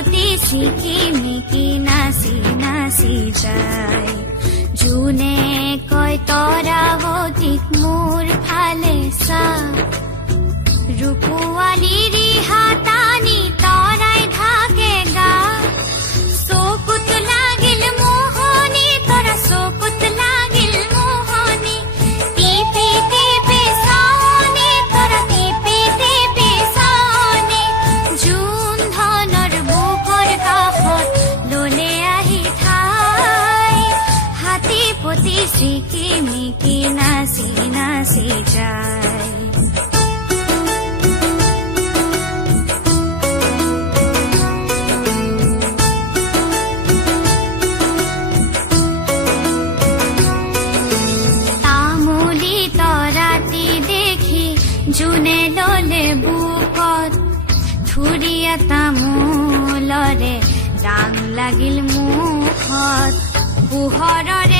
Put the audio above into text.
পতি চিকিমিকি নাচি নাচি যায় জোনে কয় তৰাৱতীক মোৰ ফালে চা ৰূপোৱালী ৰিহা টানি তৰাই থাকে গা চকুত লাগিল মোহনী তৰা চকুত লাগিল মোহনী টিপি টিপি চাৱনী তৰা টিপি টিপি চাৱনী জোন ধনৰ বুকৰ কাষত ললে আহি ঠাই হাতী পতি চিকিমিকি নাচি নাচি যায় জোনে ললে বুকত থুৰিয়া তামোলৰে ৰাং লাগিল মুখত পোহৰৰে